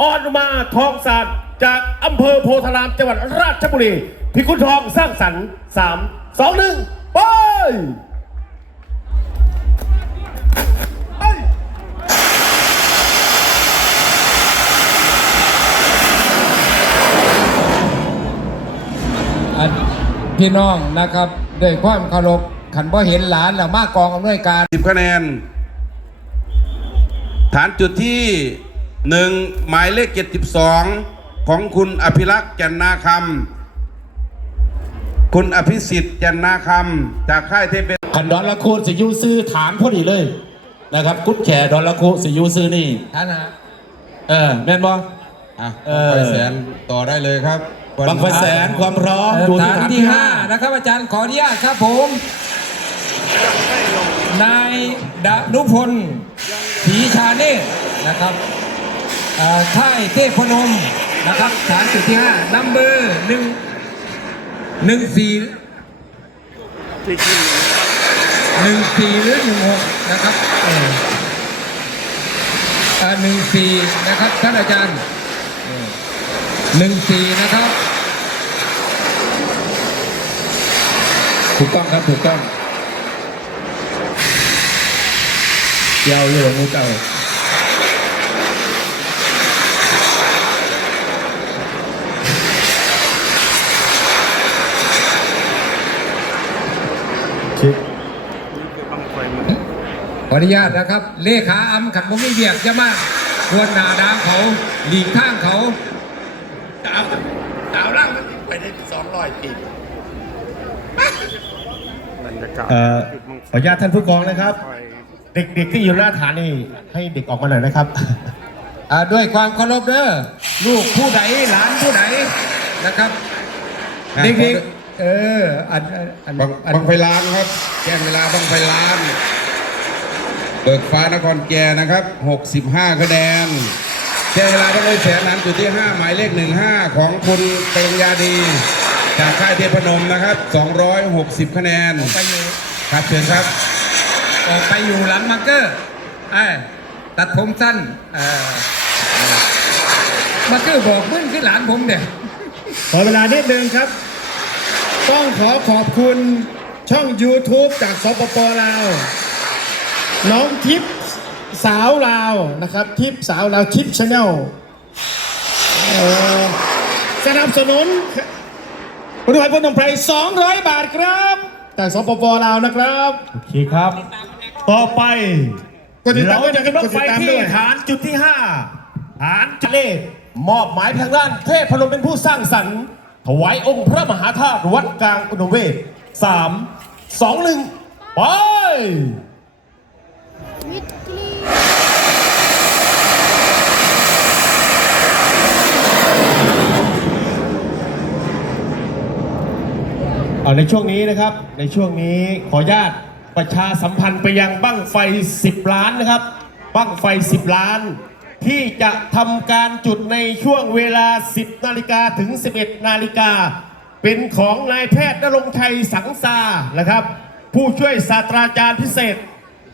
ออนมาทองศาสตร์จากอำเภอโพธารามจังหวัดราชบุรีพิกุลทองสร้างสรรค์สามสองหนึ่งไปไปอันพี่น้องนะครับด้วยความเคารพขันบ่เห็นหลานแล้วมากองอำนวยการ10คะแนน ฐานจุดที่ หนึ่งหมายเลข72ของคุณอภิรักษ์จันนาคำคุณอภิสิทธิ์จันนาคำจากค่ายเทพเบขันดอนละคูสิอยูซื้อฐานพอดีเลยนะครับกุดแขดอนละคูสิอยูซื้อนี่ท่านนะเออแม่นบ่อะเออไปแสนต่อได้เลยครับบังไฟแสนความพร้อมเอ่อดูฐานที่ที่ห้านะครับ อาจารย์ขออนุญาตครับผม นายดนุพลศรีชาเนตนะครับเอ่อ ค่ายเทพนมนะครับฐานจุดที่ห้านัมเบอร์หนึ่งหนึ่งสี่หนึ่งสี่หรือหนึ่งหกนะครับอ่าหนึ่งสี่นะครับท่านอาจารย์หนึ่งสี่นะครับถูกต้องครับถูกต้องยาวเยอะมูเจ้า ออนุญาตนะครับ เลขาอำขันบ่มีเบียกจะมาควรหนาดามเขาหลีกข้างเขาดาวดาวล่างมันไปได้สองร้อยปีเอ่อขออนุญาตท่านผู้กองนะครับ เด็กๆที่อยู่หน้าฐานนี่ให้เด็กออกมาหน่อยนะครับอ่าด้วยความเคารพเด้อลูกผู้ใดหลานผู้ใดนะครับเด็กๆเอออันอันอันบังอันบังไฟล้านครับแจ้งเวลาบังไฟล้าน เบิกฟ้านครแก่นะครับ 65 คะแนนแจ้งเวลาบังไฟแสนฐานจุดที่ 5 หมายเลข 15 ของคุณเปรมยาดี จากค่ายเทพนมนะครับ 260 คะแนนไปอยู่ครับเชิญครับ ออกไปอยู่หลังมังเกอร์ไอ้ยตัดผมสั้นเออมังเกอร์บอกมึงคือหลานผมเนี่ยขอเวลานิดนึงครับ ต้องขอขอบคุณช่อง YouTube จากสปปลาว น้องทิพย์สาวลาวนะครับทิพย์สาวลาวทิพย์ชาแนลสนับสนุนคุณผู้ชมพลนมไพร200 บาทครับ จากสปปลาวนะครับโอเคครับ ต่อไปกดติดตามเราจะขึ้นรถไฟที่ฐานจุดที่ 5 ฐานทะเลมอบหมายทางด้านเทพพนมเป็นผู้สร้างสรรค์ถวายองค์พระมหาธาตุวัดกลางอุดมเวศสามสองหนึ่งไป เอาในช่วงนี้นะครับในช่วงนี้ขออนุญาตประชาสัมพันธ์ไปยังบั้งไฟ 10 ล้านนะครับ บั้งไฟ 10 ล้าน ที่จะทำการจุดในช่วงเวลา 10 นาฬิกาถึง 11 นาฬิกา เป็นของนายแพทย์นรงชัยสังซานะครับ ผู้ช่วยศาสตราจารย์พิเศษ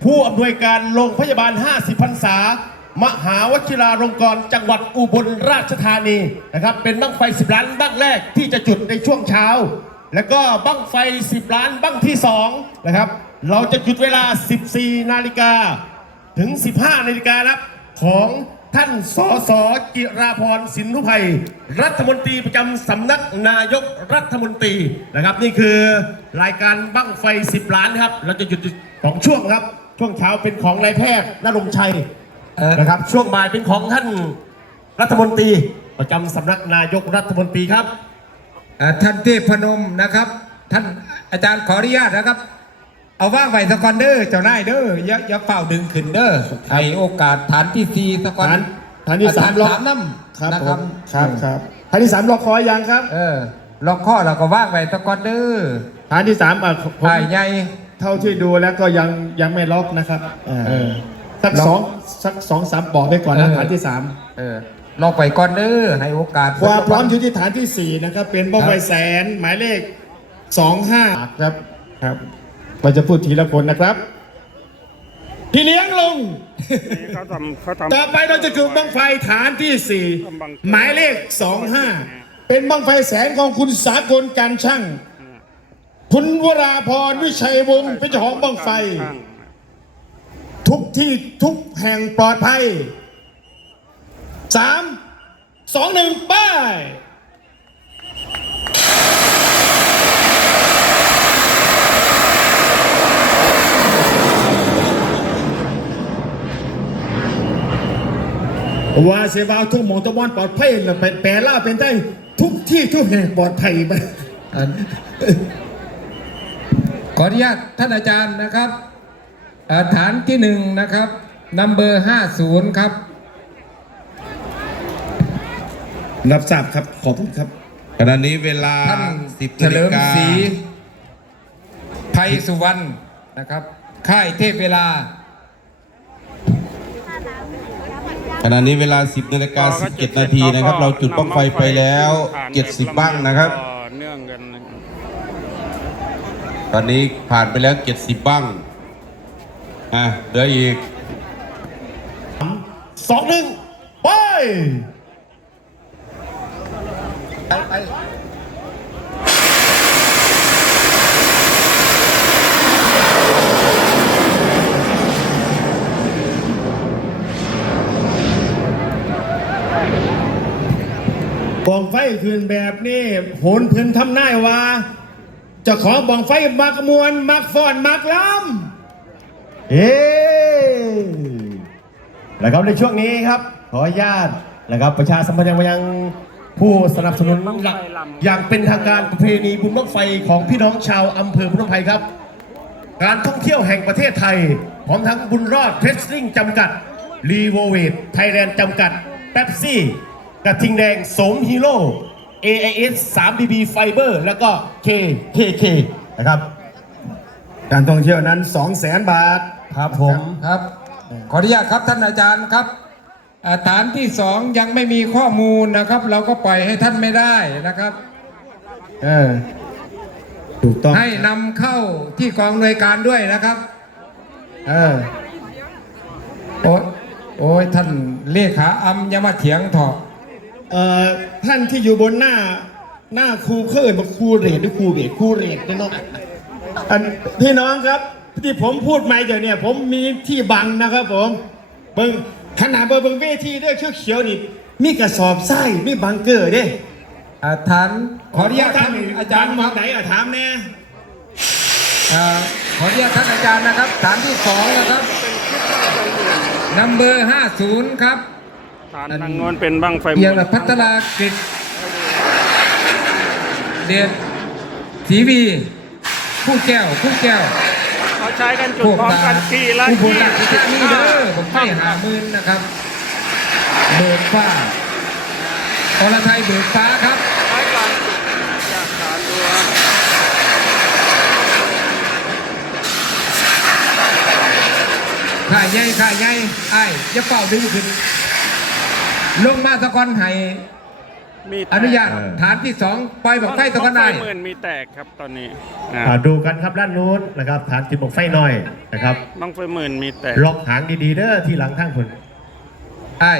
ผู้อำนวยการโรงพยาบาล 50พรรษามหาวชิราลงกรณ์จังหวัดอุบลราชธานีนะครับเป็นบั้งไฟ 10 ล้านบั้งแรกที่จะจุดในช่วงเช้า แล้วก็บั้งไฟ 10 ล้านบั้งที่2นะครับ เราจะจุดเวลา 14 นาฬิกาถึง 15 นาฬิกานะครับของท่านสสจิราพรสินธุไพยรัฐมนตรีประจำสำนักนายกรัฐมนตรีนะครับ นี่คือรายการบั้งไฟ 10 ล้านนะครับ เราจะหยุดสองช่วงครับ ช่วงเช้าเป็นของนายแพทย์นรงค์ชัยเออนะครับ ช่วงบ่ายเป็นของท่านรัฐมนตรีประจำสำนักนายกรัฐมนตรีครับอ่า ท่านเทพพนมนะครับ ท่านอาจารย์ขออนุญาตนะครับ เอาว่างไว้สกอนเดอร์เจ้านายเด้ออย่าอย่าเฝ้าดึงขึ้นเด้อให้โอกาสฐานที่สี่สกอนฐานฐานที่สามฐล็อกสามน้ำครับนะผครับมครับครับฐานที่สามล็อกคอยยังครับ เออล็อกข้อเราก็ว่างไว้สกอนเดอร์ฐานที่สามอะผมไอ้ใหญ่เท่าที่ดูแล้วก็ยังยังไม่ล็อกนะครับอ่าเออสักล็อกสองสักสองสามบอกได้ก่อนนะเออฐานที่สามเออ ล็อกไปก่อนเด้อให้โอกาสความพร้อมอยู่ที่ฐานที่สี่นะครับ เป็นบ้องไฟแสนหมายเลขสองห้าครับครับเราจะพูดทีละคนนะครับ พี่เลี้ยงลง เขาทำเขาทำต่อไปเราจะคือบังไฟฐานที่ 4 หมายเลข 25 เป็นบังไฟแสนของคุณสากลการช่างคุณวราพรวิชัยวงศ์เป็นเจ้าของบังไฟ ทุกที่ทุกแห่งปลอดภัย 3 2 1ไป้ายว่าเสวาทุกหมองตะวันปลอดภัยแล้วแปลล่าเป็นได้ทุกที่ทุกแห่งปลอดภัยไปขออนุญาตท่านอาจารย์นะครับ ฐานที่หนึ่งนะครับนัมเบอร์ห้าศูนย์ครับ รับทราบครับ ขอบคุณครับขณะนี้เวลาท่าน10เฉนาลิฬิมกาศรีไพสุวรรณนะครับค่ายเทพเวลา ขณะนี้เวลา 10นาฬิกา17นาทีนะครับ เราจุดบ้างไฟไปแล้ว 70 บ้างนะครับต่อเนื่องกันนะครับตอนนี้ผ่านไปแล้ว 70 บ้างอะเหลืออีก สองหนึ่งไป คืนแบบนี้โหนพื้นทำนายว่าจะขอบองไฟมักมวนมักฟอนมักล้เอ๊นะครับในช่วงนี้ครับ ขออนุญาตนะครับประชาสัมพันธ์ยังยังผู้สนับสนุนหลักอย่างเป็นทางการประเพณีบุญบั้งไฟของพี่น้องชาวอำเภอพนมไพรครับ การท่องเที่ยวแห่งประเทศไทยพร้อมทั้งบุญรอดเพชรซิ่งจำกัดรีโวเวทไทยแลนด์จำกัดเป๊ปซี่ กระทิงแดงสมฮีโร่ AIS 3BB Fiber แล้วก็ KKK นะครับำการท่องเที่ยวนั้น 2 0 0แสนบาทครับผมครับ ขออนุญาตครับท่านอาจารย์ครับอ่าฐานที่สองยังไม่มีข้อมูลนะครับ เราก็ปล่อยให้ท่านไม่ได้นะครับเออถูกต้องให้นำเข้าที่กองหน่วยการด้วยนะครับเออโอ้ยโอ้ยท่านเลขาอำอย่ามาเถียงเถอะเอ่อ ท่านที่อยู่บนหน้าหน้าครูเคลื่อนมาครูเรทหรือครูเรทครูเรทเนี่ยเนาะอันพี่น้องครับที่ผมพูดมาเดี๋ยวเนี่ยผมมีที่บังนะครับผมเบิ่งขนาดเบิ่งเบิ่งเวทีด้วยเขียวๆนี่มีกระสอบไส้มีบังเกอร์เด้อ่าฐานขออนุญาตท่านอาจารย์บังคมารับไหนอะถามแน่อ่าขออนุญาตท่านอาจารย์นะครับ ฐานที่สองนะครับนัมเบอร์ห้าศูนย์ครับ ฐานทางโน้นเป็นบังไฟเพียงแต่พัฒนากฤษเดชทีวีผู้แก้วผู้แก้วเขาใช้กันจุดพวกพร้อมตากันทีละผู้ที่บริหารที่นี่เด้อผมให้หาหมื่นนะครับเบิกฟ้าอรไทยเบิกฟ้าครับใช้การจุดจากฐานตัวข่ายใหญ่ข่ายใหญ่ไอ้ายอย่าเป่าดึงขึ้น ลงมาตะกอนให้มีแตกอนุญาตฐานที่สองปล่อยบอกไฟตะกอนได้บั้งฟหมื่นมีแตกครับตอนนี้อ่าอ่าดูกันครับด้านนู้นนะครับฐานจิตบอกไฟหน่อยนะครับบังไฟหมื่นมีแตกล็อกหางดีๆเด้อที่หลังข้างคนไอ้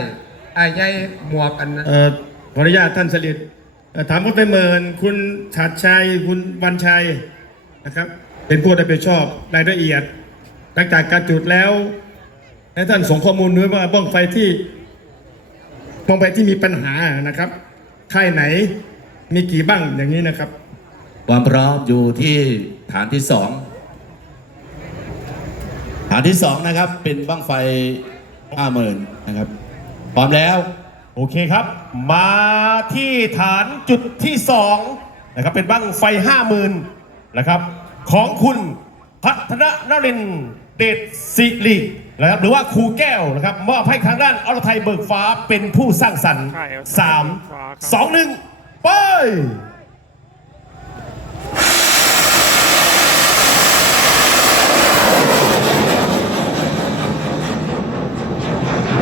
ไอ้ายใหญ่หมวกกันนะเอ่อขออนุญาตท่านสลิดเอ่อถามว่าไปเมินคุณชัดชัย คุณวันชัยนะครับ เป็นผู้รับผิดชอบรายละเอียดหลังจากการจุดแล้วให้ท่านส่งข้อมูลด้วยว่าบ้องไฟที่ บ้องไฟที่มีปัญหานะครับค่ายไหนมีกี่บ้างอย่างนี้นะครับ ความพร้อมอยู่ที่ฐานที่สองฐานที่สองนะครับ เป็นบ้างไฟห้าหมื่นนะครับ พร้อมแล้ว โอเคครับ มาที่ฐานจุดที่สองนะครับ เป็นบั้งไฟห้าหมื่นนะครับ ของคุณพัฒนนรินทร์เดชสิริ นะครับหรือว่าครูแก้วนะครับมอบให้ทางด้านอรไทยเบิกฟ้าเป็นผู้สร้างสรรค์ใช่ครับสามสองหนึ่งไป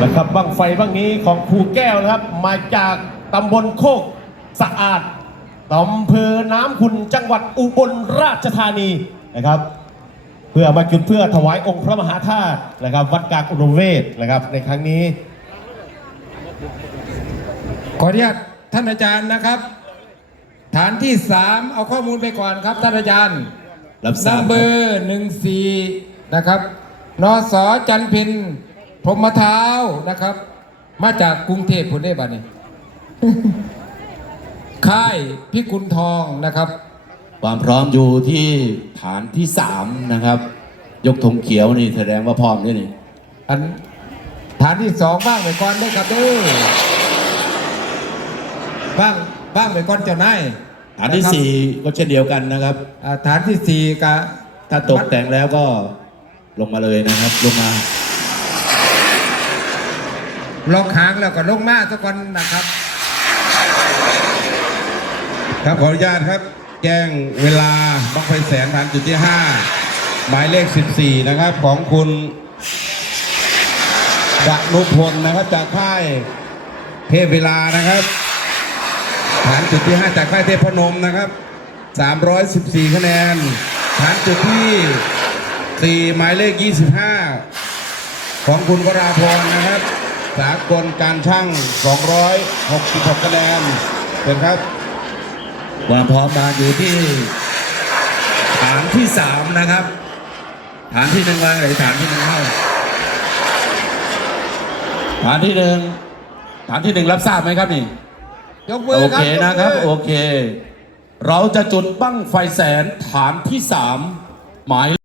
นะครับบั้งไฟบั้งนี้ของครูแก้วนะครับ มาจากตำบลโคกสะอาดอำเภอน้ำขุนจังหวัดอุบลราชธานีนะครับ เพื่อมาจุดเพื่อถวายองค์พระมหาธาตุนะครับ วัดกลางอุดมเวทนะครับ ในครั้งนี้ ขออนุญาตท่านอาจารย์นะครับ ฐานที่สามเอาข้อมูลไปก่อนครับท่านอาจารย์รับทรานับ มเบอร์หนึ่งสี่นะครับนสจันพินพรหมเท้านะครับ มาจากกรุงเทพพุนได้บัดนี้ ค่ายพิกุลทองนะครับ ความพร้อมอยู่ที่ฐานที่สามนะครับ ยกธงเขียวนี่แสดงว่าพร้อมด้วยนี่อันฐานที่สองบ้างไปก่อนด้วยครับเด้อบ้างบ้างไปก่อนเจ้านายฐานที่สี่ก็เช่นเดียวกันนะครับอ่าฐานที่สี่กับถ้าตกแต่งแล้วก็ลงมาเลยนะครับ ลงมาลองหางแล้วก็ลงมาทุกคนนะครับ ครับขออนุญาตครับ แจ้งเวลาบังไฟแสนฐานจุดที่ 5 หมายเลข 14 นะครับ ของคุณดนุพลนะครับจากค่ายเทพเวลานะครับ ฐานจุดที่ 5 จากค่ายเทพพนมนะครับ 314 คะแนน ฐานจุดที่ 4 หมายเลข 25 ของคุณวราพรนะครับ สากลการช่าง 266 คะแนนเชิญครับ ความพร้อมมาอยู่ที่ฐานที่สามนะครับ ฐานที่หนึ่งวางไหนฐานที่หนึ่งเข้าฐานที่หนึ่งฐานที่หนึ่งรับทราบไหมครับนี่ยกมือโอครัเคยกมือนะครับ โอเค เราจะจุดบั้งไฟแสนฐานที่สามหมาย